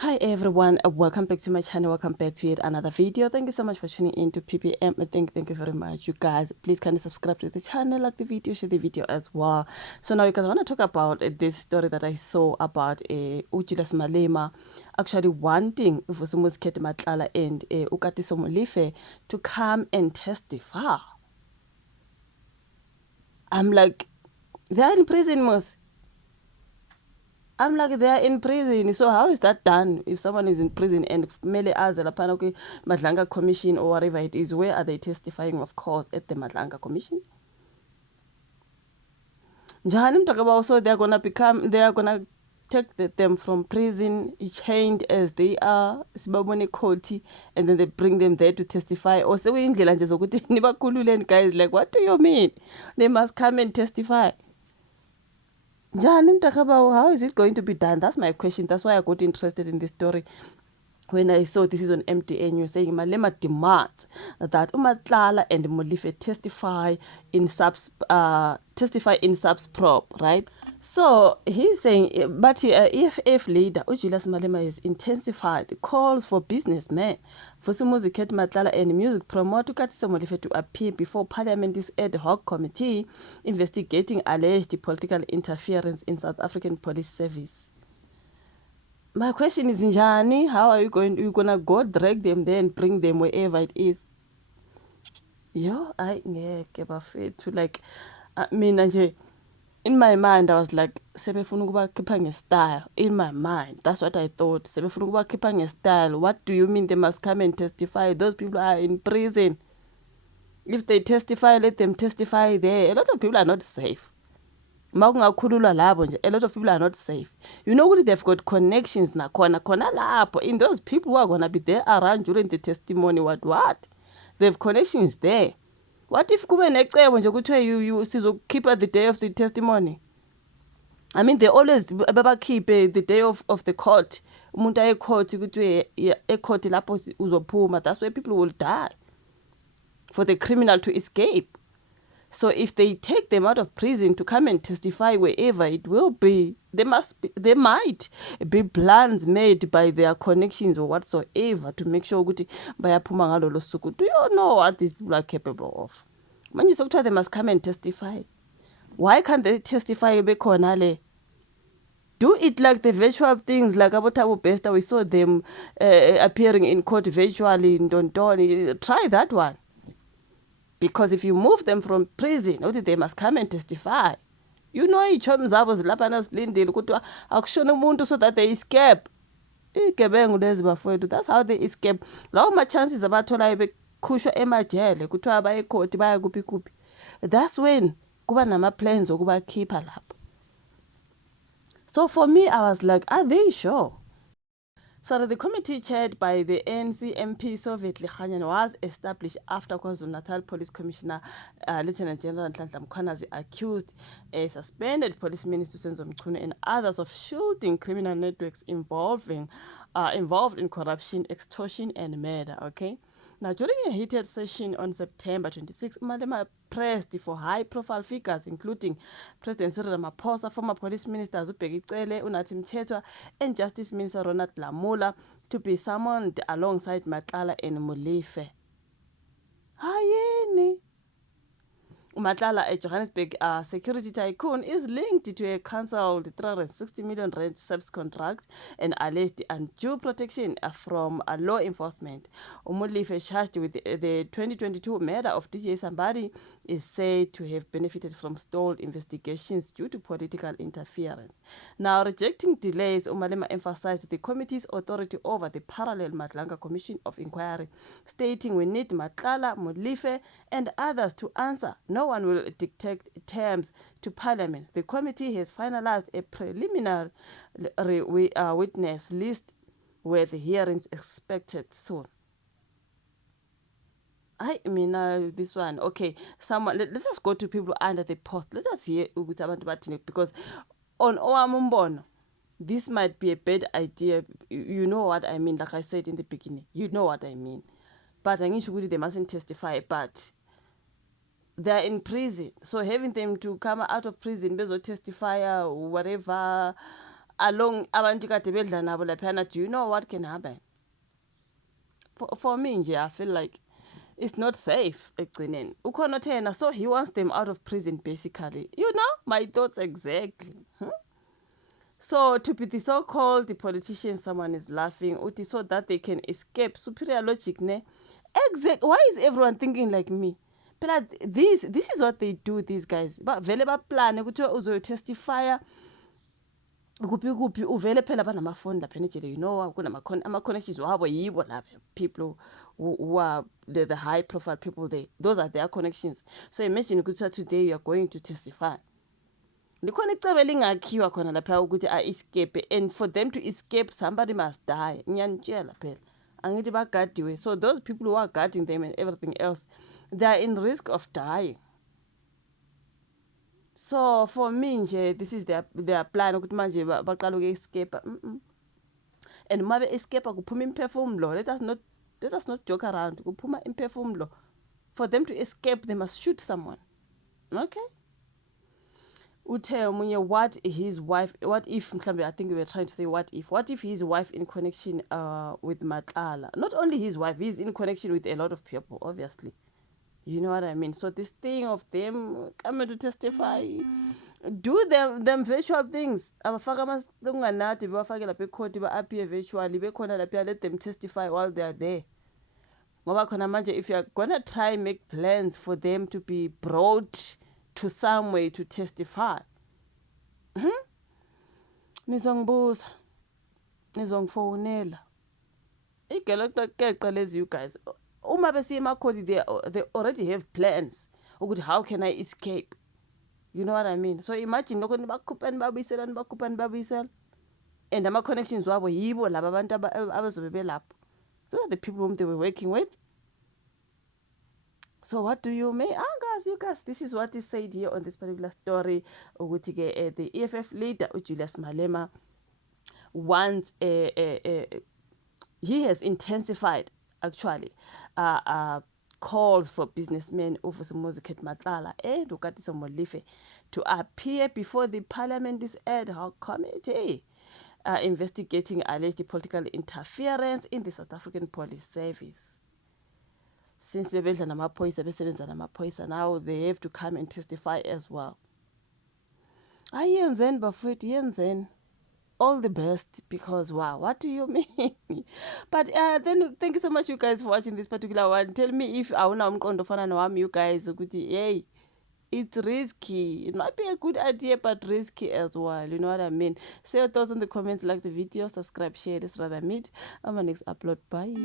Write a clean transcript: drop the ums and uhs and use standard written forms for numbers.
Hi everyone, welcome back to my channel. Welcome back to yet another video. Thank you so much for tuning in to PPM. Thank you very much, you guys. Please kindly subscribe to the channel, like the video, share the video as well. So now, you guys, I want to talk about this story that I saw about Julius Malema actually wanting Vusimuskhet Matlala and Ukatiso Molefe to come and testify. I'm like, they're in prison, most. I'm like, they are in prison. So how is that done? If someone is in prison and mele as the Madlanga Commission or whatever it is, where are they testifying? Of course, at the Madlanga Commission. Jahanim talk about, so they are gonna take them from prison, chained as they are, Sibabone Koti, and then they bring them there to testify. Or so in guys, like, what do you mean? They must come and testify. How is it going to be done? That's my question. That's why I got interested in this story. When I saw this is on MTN News saying Malema demands that Umatlala and Molefe testify in subs prop, right? So he's saying, but EFF leader Julius Malema has intensified calls for businessmen for Vusimuskhet Matlala and music promoter Ukatiso Molefe to appear before Parliament's ad hoc committee investigating alleged political interference in South African police service. My question is, Njani, how are you gonna go drag them there and bring them wherever it is? Yo, I ngeke bafethu, like, mina nje, in my mind I was like, sebefuna ukubakhipha nge-style. In my mind, that's what I thought. Sebefuna ukubakhipha nge-style. What do you mean they must come and testify? Those people are in prison. If they testify, let them testify there. A lot of people are not safe. A lot of people are not safe. You know what? They've got connections nakhona khona lapho. In those people who are gonna be there around during the testimony, what? They've connections there. What if kube necebo nje ukuthi you sizokhipha the day of the testimony? I mean, they always babakhiphe the day of the court. Umuntu aye court ukuthi e-court lapho uzophuma. That's where people will die. For the criminal to escape. So if they take them out of prison to come and testify wherever it will be, there might be plans made by their connections or whatsoever to make sure ukuthi bayaphuma ngalolo suku. Do you know what these people are capable of? When you talk to them, they must come and testify. Why can't they testify bekhona le? Do it like the virtual things, like Abotabo Besta. We saw them appearing in court virtually in Dontoni. Try that one. Because if you move them from prison, they must come and testify. You know, iy'tshomi zabo zilaphana zilindile ukuthi akushone umuntu so that they escape. Iy'gebengu lezi bafowethu, that's how they escape. Lawo ma-chances abatholayo bekhushwa emajele kuthiwa baye ekhoti baya kuphi kuphi. That's when kuba nama-plans okubakhipha lapho. So for me, I was like, are they sure? So the committee chaired by the ANC MP Soviet Lekhanyan was established after KwaZulu-Natal Police Commissioner Lieutenant General Nhlanhla Mkhwanazi accused a suspended police minister Senzo Mchunu and others of shielding criminal networks involved in corruption, extortion, and murder. Okay. Now, during a heated session on September 26, Malema pressed for high-profile figures, including President Cyril Ramaphosa, former police minister Zubheka Cele, Unathi Mthethwa, and Justice Minister Ronald Lamola, to be summoned alongside Matlala and Molefe. Hayini. Matlala, a Johannesburg security tycoon, is linked to a cancelled 360 million rand SAPS contract and alleged undue protection from law enforcement. Molefe, charged with the 2022 murder of DJ Sambari, is said to have benefited from stalled investigations due to political interference. Now, rejecting delays, Malema emphasized the committee's authority over the parallel Madlanga Commission of Inquiry, stating we need Matlala, Molefe, and others to answer. No one will dictate terms to Parliament. The committee has finalized a preliminary witness list with hearings expected soon. I mean, this one. Okay, let's just go to people under the post. Let us hear with abantu bathini, because on Owamumbono, this might be a bad idea. You know what I mean, like I said in the beginning. You know what I mean. But I think they mustn't testify, but they're in prison. So having them to come out of prison, bezo testify or whatever, along abantu kade bedla nabo laphana, do you know what can happen? For me nje, I feel like it's not safe ekugcineni. Ukhona othena, so he wants them out of prison basically. You know, my thoughts exactly. So to be the so-called politician, someone is laughing, uti, so that they can escape superior logic, ne? Exact. Why is everyone thinking like me? But this is what they do, these guys. But vele ba plan ukuthi uzoyotestifya kuphi kuphi, uvele phela banamafoni lapha ejele, you know, ama-connections wabo yibo lapha, people who are the high profile people there. Those are their connections. So imagine ukuthi today you are going to testify. Likhona icebo lingakhiwa khona lapha ukuthi escape, and for them to escape somebody must die. Ngiyanitshela phela, angithi bagadiwe. So those people who are guarding them and everything else, they are in risk of dying. So for me nje, this is their plan ukuthi manje baqala escape. And mabe escape kuphuma imphefumulo. Let us not joke around. Kuphuma imphefumulo. For them to escape, they must shoot someone. Okay? Uthe omunye, what if mhlambe, I think we were trying to say what if his wife in connection with Matlala, not only his wife, he's in connection with a lot of people, obviously, you know what I mean. So this thing of them coming to testify, do them virtual things, abafaka amasinganathi bafake lapha ecourt, ba-appear virtually bekhona lapha, let them testify while they are there. Ngoba khona manje, if you are gonna try make plans for them to be brought to some way to testify, nizongibuza, nizongifonela igelo keqa lezi, you guys. Uma besiya emakhoti, they already have plans ukuthi how can I escape, you know what I mean. So imagine lokho nibakhuphani babuyisela, and ama-connections wabo yibo laba abantu abazobe belapho. Those are the people whom they were working with. So what do you mean? You guys, this is what is said here on this particular story. The EFF leader, Julius Malema, wants he has intensified, actually, calls for businessmen uVusumuzi Matlala and Ukatiso Molefe to appear before the Parliament's ad hoc committee investigating alleged political interference in the South African Police Service. Since bebedla namaphoyisa, besebenza namaphoyisa, now they have to come and testify as well. Yenzeni bafowethu, yenzeni. All the best, because wow, what do you mean? But then thank you so much, you guys, for watching this particular one. Tell me if awuna umqondo ofana nowami, you guys, ukuthi hey, it's risky. It might be a good idea, but risky as well. You know what I mean? Say your thoughts in the comments, like the video, subscribe, share. Let's rather meet on my next upload. Bye.